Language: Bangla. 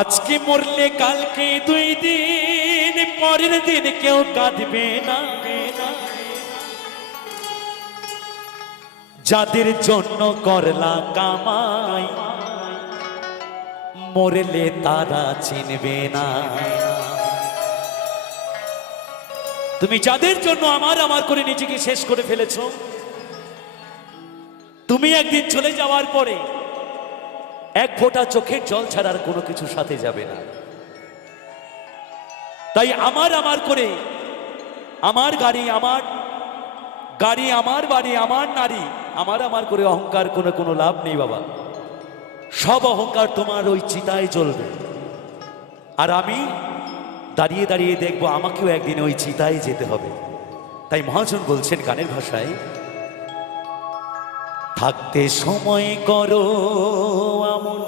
আজকে মরলে কালকে 2 দিন, পরের দিন কেউ কাঁদবে না। যাদের জন্য করলা কামাই, মরলে তারা চিনবে না। তুমি যাদের জন্য আমার করে নিজেকে শেষ করে ফেলেছো, তুমি একদিন চলে যাওয়ার পরে এক ফোঁটা চোখের জল ছাড়ার কোনো কিছু সাথে যাবে না। তাই আমার করে আমার গাড়ি, আমার বাড়ি, আমার নারী, আমার করে অহংকার কোনো লাভ নেই বাবা। সব অহংকার তোমার ওই চিতায় জ্বলবে, আর আমি দাঁড়িয়ে দাঁড়িয়ে দেখবো আমাকেও একদিন ওই চিতায় যেতে হবে। তাই মহাজন বলছেন গানের ভাষায়, থাকতে সময় করো আমন